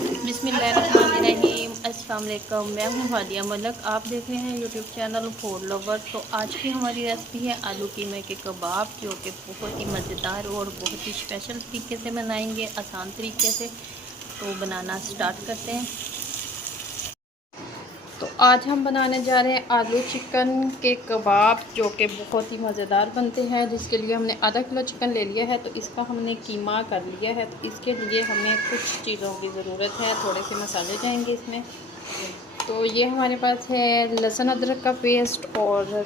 बिस्मिल्लाहिर्रहमानिर्रहीम। अस्सलाम वालेकुम। मैं हूँ हादिया मलक। आप देख रहे हैं यूट्यूब चैनल फूड लवर। तो आज की हमारी रेसिपी है आलू कीमे के कबाब, जो कि बहुत ही मज़ेदार और बहुत ही स्पेशल तरीके से बनाएंगे, आसान तरीके से। तो बनाना स्टार्ट करते हैं। तो आज हम बनाने जा रहे हैं आलू चिकन के कबाब, जो कि बहुत ही मज़ेदार बनते हैं। जिसके लिए हमने आधा किलो चिकन ले लिया है, तो इसका हमने कीमा कर लिया है। तो इसके लिए हमें कुछ चीज़ों की ज़रूरत है, थोड़े से मसाले जाएंगे इसमें। तो ये हमारे पास है लहसुन अदरक का पेस्ट, और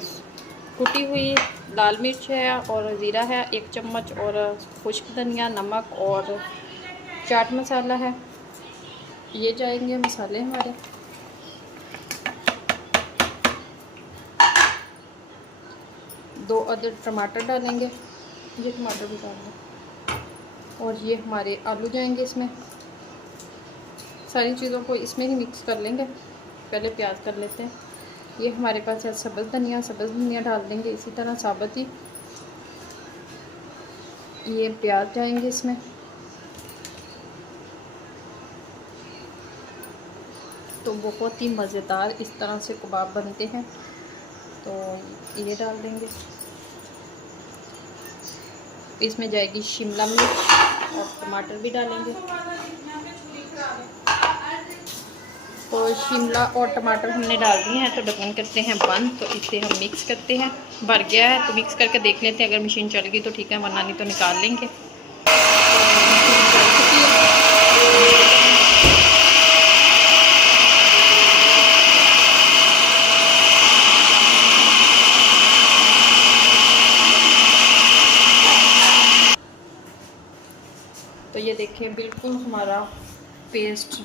कुटी हुई लाल मिर्च है, और ज़ीरा है 1 चम्मच, और खुश्क धनिया, नमक और चाट मसाला है। ये जाएंगे मसाले हमारे। दो अदर टमाटर डालेंगे, ये टमाटर भी डाल दें। और ये हमारे आलू जाएंगे इसमें। सारी चीज़ों को इसमें ही मिक्स कर लेंगे। पहले प्याज कर लेते हैं। ये हमारे पास है सब्ज़ धनिया डाल देंगे इसी तरह साबुत ही। ये प्याज जाएंगे इसमें। तो बहुत ही मज़ेदार इस तरह से कबाब बनते हैं। तो ये डाल देंगे। इसमें जाएगी शिमला मिर्च, और टमाटर भी डालेंगे। तो शिमला और टमाटर हमने डाल दिए हैं, तो ढक्कन करते हैं बंद। तो इसे हम मिक्स करते हैं। भर गया है तो मिक्स करके देख लेते हैं। अगर मशीन चल गई तो ठीक है, वरना नहीं तो निकाल लेंगे। तो ये देखिए बिल्कुल हमारा पेस्ट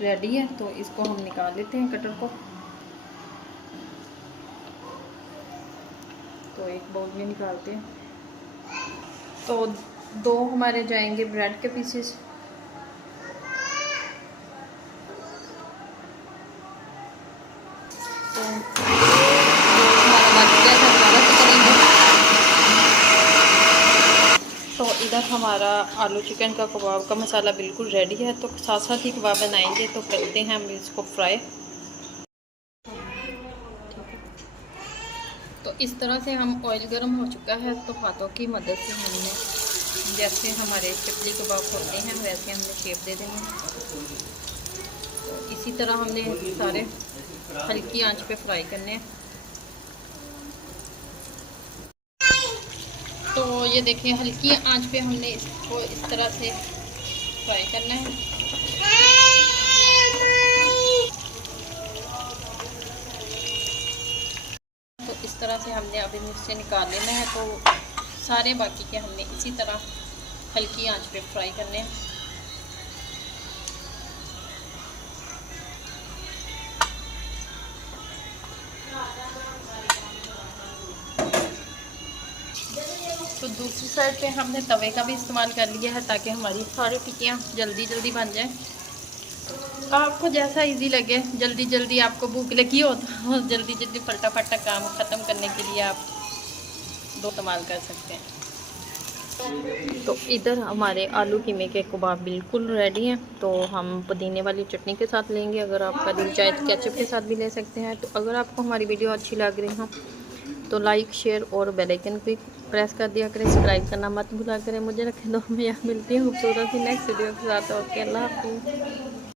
रेडी है। तो इसको हम निकाल लेते हैं कटर को। तो एक बाउल में निकालते हैं। तो दो हमारे जाएंगे ब्रेड के पीसेस। तो हमारा बच गया था, दोबारा से करेंगे। तो इधर हमारा आलू चिकन का कबाब का मसाला बिल्कुल रेडी है। तो साथ साथ ही कबाब बनाएंगे। तो करते हैं हम इसको फ्राई। तो इस तरह से हम ऑयल गर्म हो चुका है, तो हाथों की मदद से हमने, जैसे हमारे चपली कबाब होते हैं वैसे हमने शेप दे देना है। तो इसी तरह हमने सारे हल्की आंच पे फ्राई करने हैं। तो ये देखिए हल्की आंच पे हमने इसको इस तरह से फ्राई करना है। तो इस तरह से हमने अभी इससे निकाल लेना है। तो सारे बाकी के हमने इसी तरह हल्की आंच पे फ्राई करने हैं। तो दूसरी साइड पे हमने तवे का भी इस्तेमाल कर लिया है, ताकि हमारी सारी टिक्कियाँ जल्दी जल्दी बन जाए। आपको जैसा इजी लगे, जल्दी जल्दी आपको भूख लगी हो तो जल्दी जल्दी फटाफट काम ख़त्म करने के लिए आप दो इस्तेमाल कर सकते हैं। तो इधर हमारे आलू कीमे के कबाब बिल्कुल रेडी हैं। तो हम पुदीने वाली चटनी के साथ लेंगे। अगर आपका दिल चाहे तो केचप के साथ भी ले सकते हैं। तो अगर आपको हमारी वीडियो अच्छी लग रही हो तो लाइक, शेयर और बेल आइकन पे प्रेस कर दिया करें। सब्सक्राइब करना मत भूला करें। मुझे रखें दो में मिलती हूँ खूबसूरत सी नेक्स्ट वीडियो के साथ। ओके, अल्लाह हाफिज़।